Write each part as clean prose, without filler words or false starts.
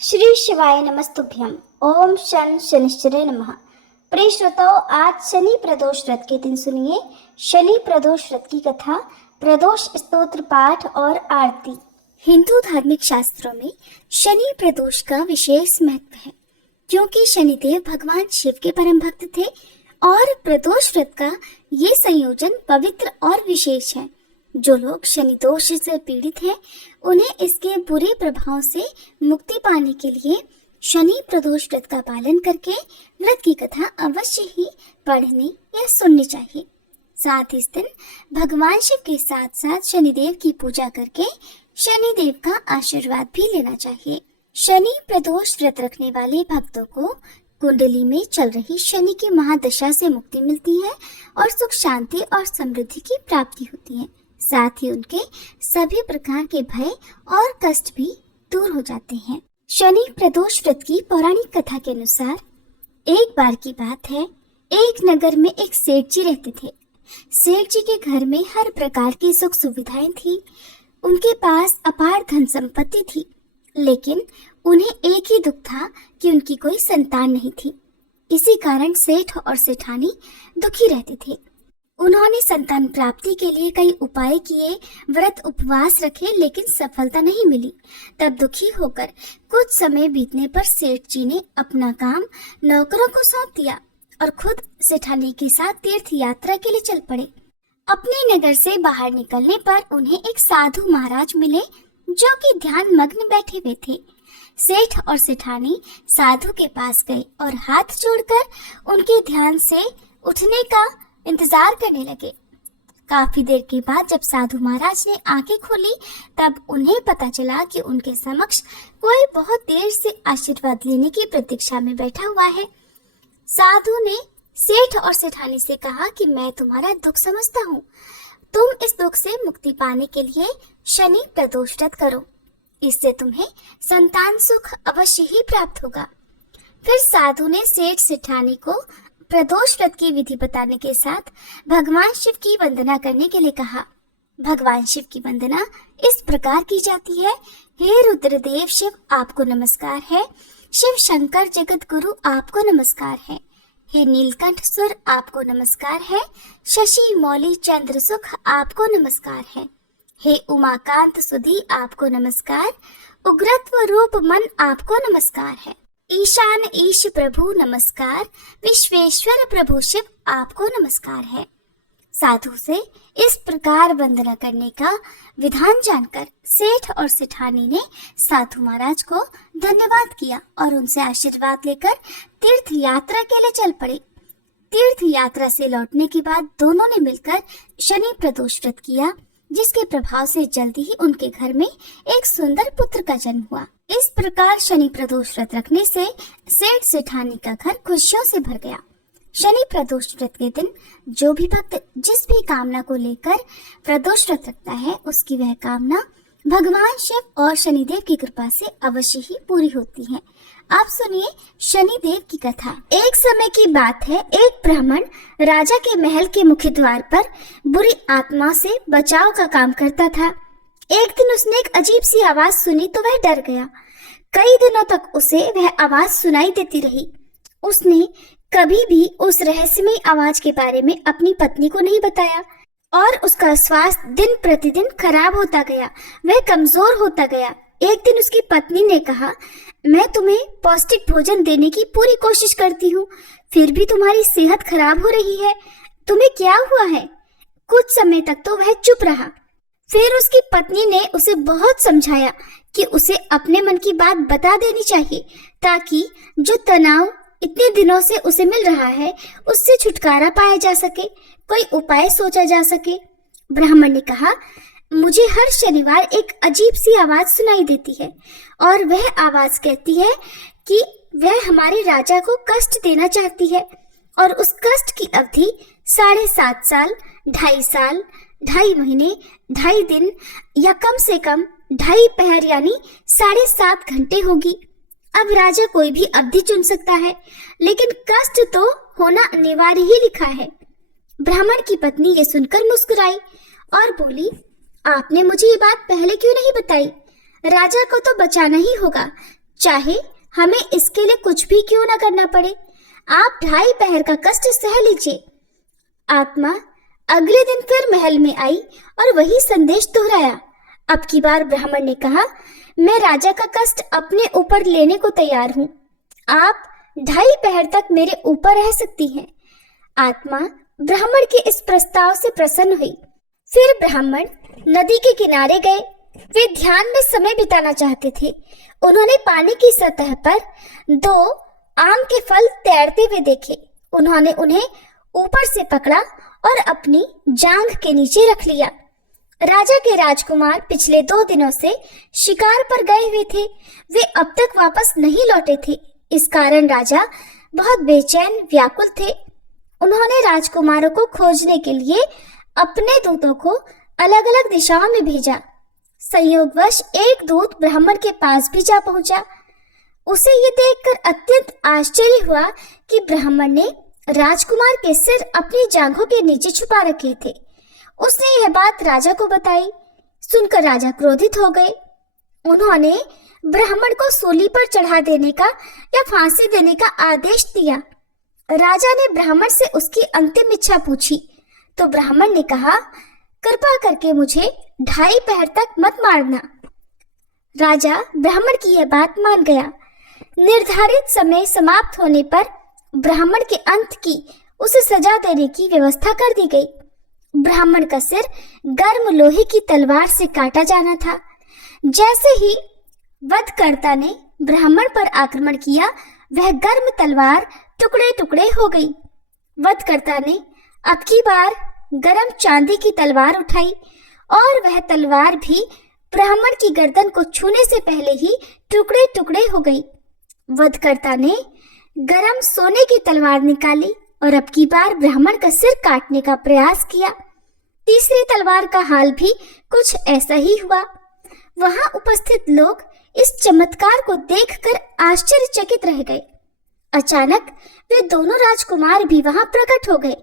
श्री शिवाय नमस्तुभ्यम। ओम शन शनिश्चरे नमः। प्रिय श्रोताओं, आज शनि प्रदोष व्रत के दिन सुनिए शनि प्रदोष व्रत की कथा, प्रदोष स्तोत्र पाठ और आरती। हिंदू धार्मिक शास्त्रों में शनि प्रदोष का विशेष महत्व है, क्योंकि शनिदेव भगवान शिव के परम भक्त थे और प्रदोष व्रत का ये संयोजन पवित्र और विशेष है। जो लोग शनि दोष से पीड़ित हैं, उन्हें इसके बुरे प्रभाव से मुक्ति पाने के लिए शनि प्रदोष व्रत का पालन करके व्रत की कथा अवश्य ही पढ़नी या सुननी चाहिए। साथ इस दिन भगवान शिव के साथ साथ शनिदेव की पूजा करके शनिदेव का आशीर्वाद भी लेना चाहिए। शनि प्रदोष व्रत रखने वाले भक्तों को कुंडली में चल रही शनि की महादशा से मुक्ति मिलती है और सुख शांति और समृद्धि की प्राप्ति होती है। साथ ही उनके सभी प्रकार के भय और कष्ट भी दूर हो जाते हैं। शनि प्रदोष व्रत की पौराणिक कथा के अनुसार एक बार की बात है, एक नगर में एक सेठ जी रहते थे। सेठ जी के घर में हर प्रकार की सुख सुविधाएं थी। उनके पास अपार धन संपत्ति थी, लेकिन उन्हें एक ही दुख था कि उनकी कोई संतान नहीं थी। इसी कारण सेठ और सेठानी दुखी रहते थे। उन्होंने संतान प्राप्ति के लिए कई उपाय किए, व्रत उपवास रखे, लेकिन सफलता नहीं मिली। तब दुखी होकर कुछ समय बीतने पर सेठ जी ने अपना काम नौकरों को सौंप दिया और खुद सेठानी के साथ तीर्थ यात्रा के लिए चल पड़े। अपने नगर से बाहर निकलने पर उन्हें एक साधु महाराज मिले, जो कि ध्यान मग्न बैठे हुए थे। सेठ और सेठानी साधु के पास गए और हाथ जोड़कर उनके ध्यान से उठने का इंतजार करने लगे। काफी देर के बाद जब साधु महाराज ने आंखें खोली, तब उन्हें पता चला कि उनके समक्ष कोई बहुत देर से आशीर्वाद लेने की प्रतीक्षा में बैठा हुआ है। साधु ने सेठ और सेठानी से कहा कि मैं तुम्हारा दुख समझता हूँ, तुम इस दुख से मुक्ति पाने के लिए शनि प्रदोष व्रत करो, इससे तुम्हें संतान सुख अवश्य ही प्राप्त होगा। फिर साधु ने सेठ सेठानी को प्रदोष व्रत की विधि बताने के साथ भगवान शिव की वंदना करने के लिए कहा। भगवान शिव की वंदना इस प्रकार की जाती है। हे रुद्रदेव शिव, आपको नमस्कार है। शिव शंकर जगत गुरु, आपको नमस्कार है। हे नीलकंठ सुर, आपको नमस्कार है। शशि मौली चंद्र सुख, आपको नमस्कार है। हे उमाकांत सुधी, आपको नमस्कार। उग्रत्व रूप मन, आपको नमस्कार है। ईशान ईश प्रभु नमस्कार। विश्वेश्वर प्रभु शिव, आपको नमस्कार है। साधु से इस प्रकार वंदना करने का विधान जानकर सेठ और सेठानी ने साधु महाराज को धन्यवाद किया और उनसे आशीर्वाद लेकर तीर्थ यात्रा के लिए चल पड़े। तीर्थ यात्रा से लौटने के बाद दोनों ने मिलकर शनि प्रदोष व्रत किया, जिसके प्रभाव से जल्दी ही उनके घर में एक सुंदर पुत्र का जन्म हुआ। इस प्रकार शनि प्रदोष व्रत रखने से सेठ सेठानी का घर खुशियों से भर गया। शनि प्रदोष व्रत के दिन जो भी भक्त जिस भी कामना को लेकर प्रदोष व्रत रखता है, उसकी वह कामना भगवान शिव और शनिदेव की कृपा से अवश्य ही पूरी होती है। आप सुनिए शनिदेव की कथा। एक समय की बात है, एक ब्राह्मण राजा के महल के मुख्य द्वार पर बुरी आत्मा से बचाव का काम करता था। एक दिन उसने एक अजीब सी आवाज सुनी तो वह डर गया। कई दिनों तक उसे वह आवाज सुनाई देती रही। उसने कभी भी उस रहस्यमयी आवाज के बारे में अपनी पत्नी को नहीं बताया और उसका स्वास्थ्य दिन प्रतिदिन खराब होता गया, वह कमजोर होता गया। एक दिन उसकी पत्नी ने कहा, मैं तुम्हें पौष्टिक भोजन देने की पूरी कोशिश करती हूँ, फिर भी तुम्हारी सेहत खराब हो रही है, तुम्हें क्या हुआ है? कुछ समय तक तो वह चुप रहा। फिर उसकी पत्नी ने उसे बहुत समझाया कि उसे अपने मन की बात बता देनी चाहिए, ताकि जो तनाव इतने दिनों से उसे मिल रहा है उससे छुटकारा पाया जा सके, कोई उपाय सोचा जा सके। ब्राह्मण ने कहा, मुझे हर शनिवार एक अजीब सी आवाज सुनाई देती है और वह आवाज कहती है कि वह हमारे राजा को कष्ट देना चाहती है और उस कष्ट की अवधि 7.5 साल, 2.5 साल, 2.5 महीने, 2.5 दिन या कम से कम 2.5 पहर यानी 7.5 घंटे होगी। अब राजा कोई भी अवधि चुन सकता है, लेकिन कष्ट तो होना अनिवार्य ही लिखा है। ब्राह्मण की पत्नी ये सुनकर मुस्कुराई और बोली, आपने मुझे ये बात पहले क्यों नहीं बताई? राजा को तो बचाना ही होगा, चाहे हमें इसके लिए कुछ भी क्यों न करना पड़े। आप 2.5 पहर का कष्ट सह लीजिए। आत्मा अगले दिन फिर महल में आई और वही संदेश दोहराया। अब की बार ब्राह्मण ने कहा, मैं राजा का कष्ट अपने ऊपर लेने को तैयार हूँ। आप 2.5 पहर तक मेरे ऊपर रह सकती हैं। आत्मा ब्राह्मण के इस प्रस्ताव से प्रसन्न हुई। फिर ब्राह्मण नदी के किनारे गए। वे ध्यान में समय बिताना चाहते थे। उन्होंने पानी की सतह पर 2 आम के फल तैरते हुए देखे। उन्होंने उन्हें ऊपर से पकड़ा और अपनी जांघ के नीचे रख लिया। राजा के राजकुमार पिछले 2 दिनों से शिकार पर गए हुए थे। वे अब तक वापस नहीं लौटे थे। इस कारण राजा बहुत बेचैन व्याकुल थे। उन्होंने राजकुमारों को खोजने के लिए अपने दूतों को अलग अलग दिशाओं में भेजा। संयोगवश एक दूत ब्राह्मण के पास भी जा पहुंचा। उसे ये देखकर अत्यंत आश्चर्य हुआ कि ब्राह्मण ने राजकुमार के सिर अपनी जांघों के नीचे छुपा रखे थे। उसने यह बात राजा को बताई। सुनकर राजा क्रोधित हो गए। उन्होंने ब्राह्मण को सूली पर चढ़ा देने का या फांसी देने का आदेश दिया। राजा ने ब्राह्मण से उसकी अंतिम इच्छा पूछी तो ब्राह्मण ने कहा, कृपा करके मुझे 2.5 पहर तक मत मारना। राजा ब्राह्मण की यह बात मान गया। निर्धारित समय समाप्त होने पर ब्राह्मण के अंत की उसे सजा देने की व्यवस्था कर दी गई। ब्राह्मण का सिर गर्म लोहे की तलवार से काटा जाना था। जैसे ही वधकर्ता ने ब्राह्मण पर आक्रमण किया, वह गर्म तलवार टुकड़े टुकड़े हो गई। वधकर्ता ने अब की बार गरम चांदी की तलवार उठाई और वह तलवार भी ब्राह्मण की गर्दन को छूने से पहले ही टुकड़े टुकड़े हो गई। वधकर्ता ने गरम सोने की तलवार निकाली और अब की बार ब्राह्मण का सिर काटने का प्रयास किया। तीसरी तलवार का हाल भी कुछ ऐसा ही हुआ। वहां उपस्थित लोग इस चमत्कार को देखकर आश्चर्यचकित रह गए। अचानक वे दोनों राजकुमार भी वहां प्रकट हो गए।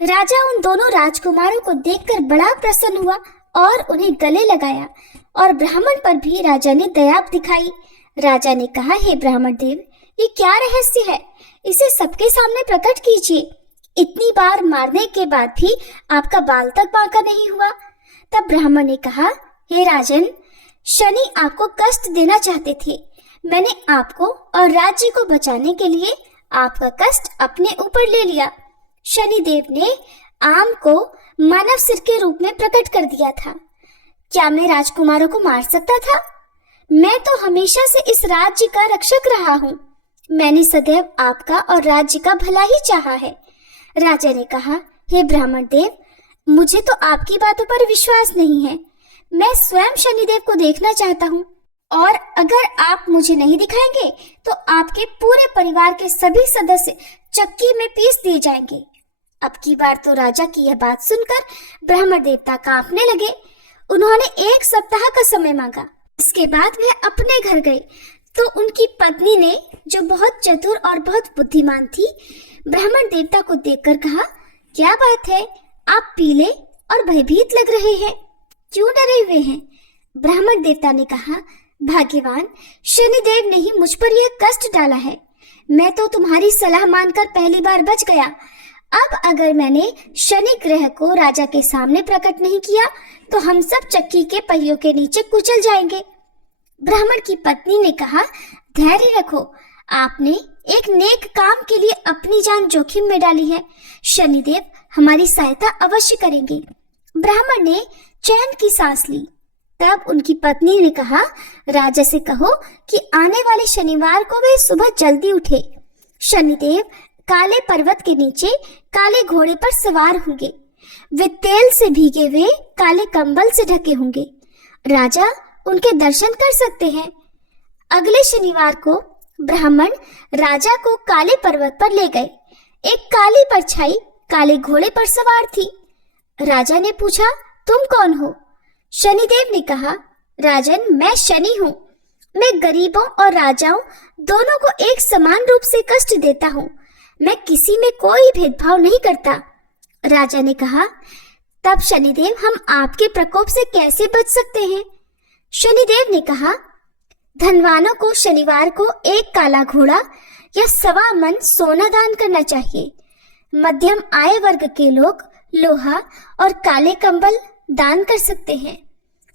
राजा उन दोनों राजकुमारों को देखकर बड़ा प्रसन्न हुआ और उन्हें गले लगाया और ब्राह्मण पर भी राजा ने दया दिखाई। राजा ने कहा, हे ब्राह्मण देव, ये क्या रहस्य है? इसे सबके सामने प्रकट कीजिए। इतनी बार मारने के बाद भी आपका बाल तक बांका नहीं हुआ। तब ब्राह्मण ने कहा, हे राजन, शनि आपको कष्ट देना चाहते थे। मैंने आपको और राज्य को बचाने के लिए आपका कष्ट अपने ऊपर ले लिया। शनिदेव ने आम को मानव सिर के रूप में प्रकट कर दिया था। क्या मैं राजकुमारों को मार सकता था? मैं तो हमेशा से इस राज्य का रक्षक रहा हूँ। मैंने सदैव आपका और राज्य का भला ही चाहा है। राजा ने कहा, हे ब्राह्मण देव, मुझे तो आपकी बातों पर विश्वास नहीं है। मैं स्वयं शनिदेव को देखना चाहता हूँ और अगर आप मुझे नहीं दिखाएंगे तो आपके पूरे परिवार के सभी सदस्य चक्की में पीस दिए जाएंगे। अब की बार तो राजा की यह बात सुनकर ब्राह्मण देवता कांपने लगे। उन्होंने 1 सप्ताह का समय मांगा। इसके बाद वह अपने घर गए तो उनकी पत्नी ने, जो बहुत चतुर और बहुत बुद्धिमान थी, ब्राह्मण देवता को देखकर कहा, क्या बात है, आप पीले और भयभीत लग रहे हैं, क्यों डरे हुए हैं? ब्राह्मण देवता ने कहा, भाग्यवान, शनिदेव ने ही मुझ पर यह कष्ट डाला है। मैं तो तुम्हारी सलाह मानकर पहली बार बच गया। अब अगर मैंने शनि ग्रह को राजा के सामने प्रकट नहीं किया तो हम सब चक्की के पहियों के नीचे कुचल जाएंगे। ब्राह्मण की पत्नी ने कहा, धैर्य रखो, आपने एक नेक काम के लिए अपनी जान जोखिम में डाली है। शनिदेव हमारी सहायता अवश्य करेंगे। ब्राह्मण ने चैन की सांस ली। तब उनकी पत्नी ने कहा, राजा से कहो कि आने वाले शनिवार को वे सुबह जल्दी उठे। शनिदेव काले पर्वत के नीचे काले घोड़े पर सवार होंगे। वे तेल से भीगे हुए काले कंबल से ढके होंगे। राजा उनके दर्शन कर सकते हैं। अगले शनिवार को ब्राह्मण राजा को काले पर्वत पर ले गए। एक काली परछाई काले घोड़े पर सवार थी। राजा ने पूछा, तुम कौन हो? शनिदेव ने कहा, राजन, मैं शनि हूँ। मैं गरीबों और राजाओं दोनों को एक समान रूप से कष्ट देता हूँ। मैं किसी में कोई भेदभाव नहीं करता। राजा ने कहा, तब शनिदेव, हम आपके प्रकोप से कैसे बच सकते हैं? शनिदेव ने कहा, धनवानों को शनिवार को 1 काला घोड़ा या 1.25 मन सोना दान करना चाहिए। मध्यम आय वर्ग के लोग लोहा और काले कंबल दान कर सकते हैं।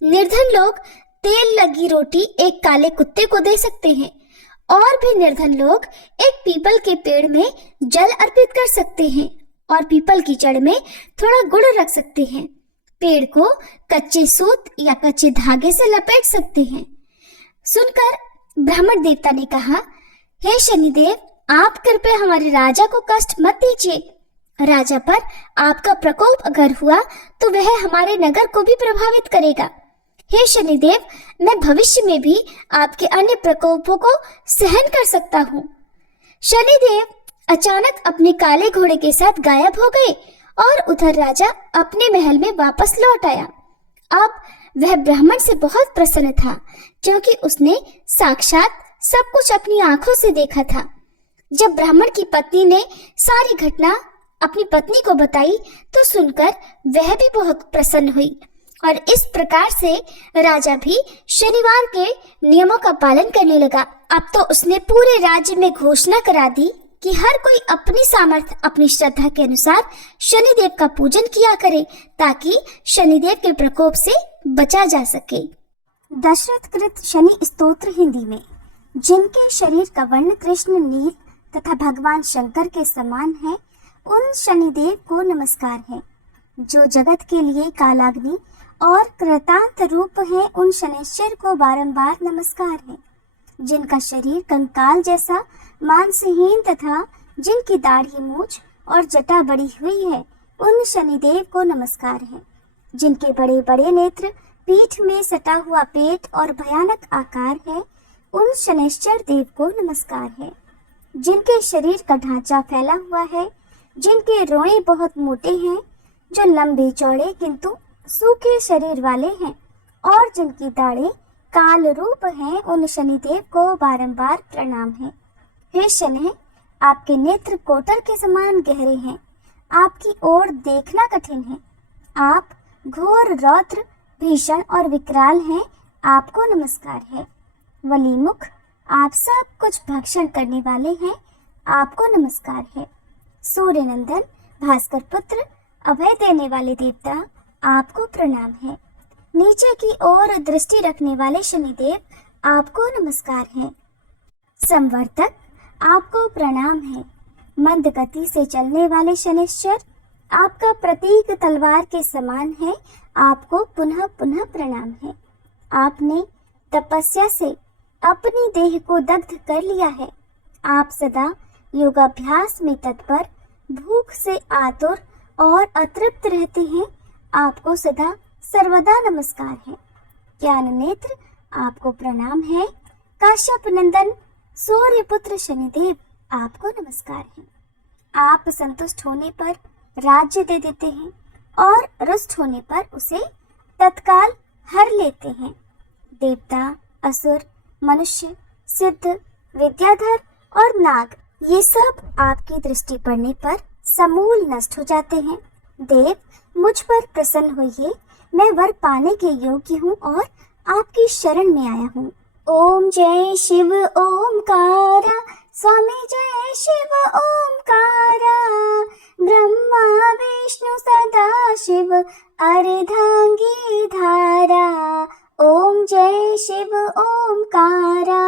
निर्धन लोग तेल लगी रोटी एक काले कुत्ते को दे सकते हैं। और भी निर्धन लोग एक पीपल के पेड़ में जल अर्पित कर सकते हैं और पीपल की जड़ में थोड़ा गुड़ रख सकते हैं। पेड़ को कच्चे सूत या कच्चे धागे से लपेट सकते हैं। सुनकर ब्राह्मण देवता ने कहा, हे शनिदेव, आप कृपया हमारे राजा को कष्ट मत दीजिए। राजा पर आपका प्रकोप अगर हुआ तो वह हमारे नगर को भी प्रभावित करेगा। हे शनिदेव, मैं भविष्य में भी आपके अन्य प्रकोपों को सहन कर सकता हूँ। शनिदेव अचानक अपने काले घोड़े के साथ गायब हो गए और उधर राजा अपने महल में वापस लौट आया। अब वह ब्राह्मण से बहुत प्रसन्न था क्योंकि उसने साक्षात सब कुछ अपनी आंखों से देखा था। जब ब्राह्मण की पत्नी ने सारी घटना अपनी पत्नी को बताई तो सुनकर वह भी बहुत प्रसन्न हुई और इस प्रकार से राजा भी शनिवार के नियमों का पालन करने लगा। अब तो उसने पूरे राज्य में घोषणा करा दी कि हर कोई अपनी सामर्थ्य, अपनी श्रद्धा के अनुसार शनिदेव का पूजन किया करे ताकि शनिदेव के प्रकोप से बचा जा सके। दशरथ कृत शनि स्तोत्र हिंदी में। जिनके शरीर का वर्ण कृष्ण नील तथा भगवान शंकर के समान है, उन शनिदेव को नमस्कार है। जो जगत के लिए कालाग्नि और कृतांत रूप है, उन शनैश्चर को बारंबार नमस्कार है। जिनका शरीर कंकाल जैसा मांसहीन तथा जिनकी दाढ़ी मूछ और जटा बड़ी हुई है, उन शनिदेव को नमस्कार है। जिनके बड़े बड़े नेत्र, पीठ में सटा हुआ पेट और भयानक आकार है, उन शनैश्चर देव को नमस्कार है। जिनके शरीर का ढांचा फैला हुआ है, जिनके रोए बहुत मोटे हैं, जो लंबे चौड़े किंतु सूखे शरीर वाले हैं और जिनकी दाढ़ें काल रूप हैं, उन शनिदेव को बारंबार प्रणाम है। हे शनि, आपके नेत्र कोटर के समान गहरे हैं, आपकी ओर देखना कठिन है। आप घोर रौद्र, भीषण और विकराल हैं, आपको नमस्कार है। वलीमुख, आप सब कुछ भक्षण करने वाले हैं, आपको नमस्कार है। सूर्य नंदन, भास्कर पुत्र, अभय देने वाले देवता, आपको प्रणाम है। नीचे की ओर दृष्टि रखने वाले शनिदेव, आपको नमस्कार है। संवर्तक, आपको प्रणाम है। मंद गति से चलने वाले शनिश्चर, आपका प्रतीक तलवार के समान है, आपको पुनः पुनः प्रणाम है। आपने तपस्या से अपनी देह को दग्ध कर लिया है। आप सदा योगाभ्यास में तत्पर, भूख से आतुर और अतृप्त रहते हैं, आपको सदा सर्वदा नमस्कार है। ज्ञान नेत्र, आपको प्रणाम है। काश्यप नंदन, सूर्य पुत्र शनिदेव, आपको नमस्कार है। आप संतुष्ट होने पर राज्य दे देते हैं और रुष्ट होने पर उसे तत्काल हर लेते हैं। देवता, असुर, मनुष्य, सिद्ध, विद्याधर और नाग, ये सब आपकी दृष्टि पड़ने पर समूल नष्ट हो जाते हैं। देव, मुझ पर प्रसन्न होइए, मैं वर पाने के योग्य हूँ और आपकी शरण में आया हूँ। ओम जय शिव ओमकारा, स्वामी जय शिव ओमकारा, ब्रह्मा विष्णु सदा शिव अर्धांगी धारा। ओम जय शिव ओमकारा,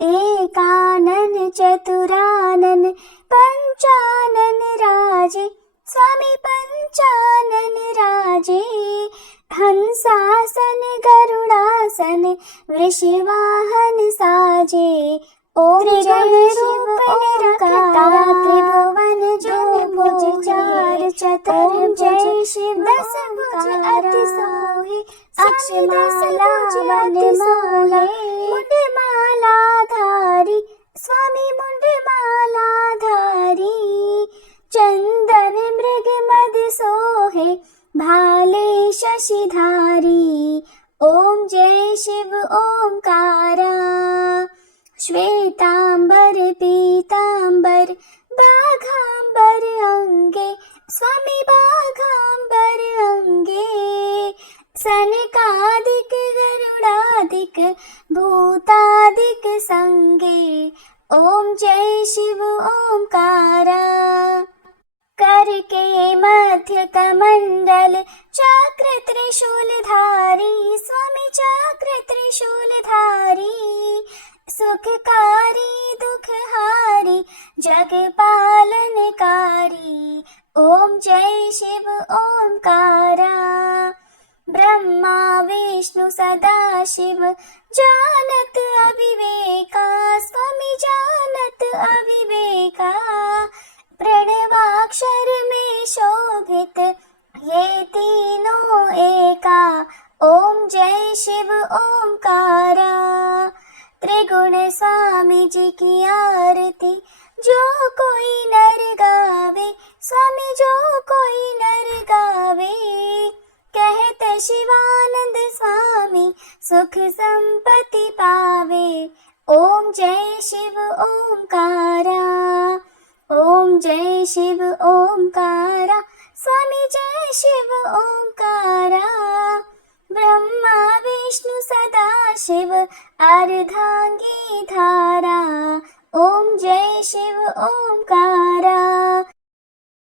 एकानन चतुरानन पंचानन राजे, स्वामी पंचानन राजे। हंसासन गरुड़ासन वृषवाहन साजे। ओम जय शिव ओमकारा, त्रिभुवन जो भुज चार चतुर जय शिव दस भुज अति सोहे, अक्षमाला वन मोहे, मुंड माला धारी, स्वामी मुंड माला धारी। चंदन मृग मद सोहे, भाले शशिधारी। ओम जय शिव ओमकारा, श्वेतांबर पीतांबर बाघांबर अंगे, स्वामी बाघांबर अंगे। सनकादिक गरुड़ादिक भूतादिक संगे ओम जय शिव ओंकारा। करके मध्य कमंडल चक्र त्रिशूलधारी स्वामी चक्र त्रिशूलधारी। सुखकारी दुखहारी जग पालनकारी ओम जय शिव ओंकारा। ब्रह्मा विष्णु सदा शिव जानत अविवेका स्वामी जानत अविवेका। प्रणवाक्षर में शोभित ये तीनों एका ओम जय शिव ओंकारा। त्रिगुण स्वामी जी की आरती जो कोई नर गावे स्वामी जो कोई नर गावे। कहते शिवानंद स्वामी सुख संपत्ति पावे ओम जय शिव ओंकारा। ओम जय शिव ओंकारा स्वामी जय शिव ओंकारा। ब्रह्मा विष्णु सदा शिव अर्धांगी धारा ओम जय शिव ओम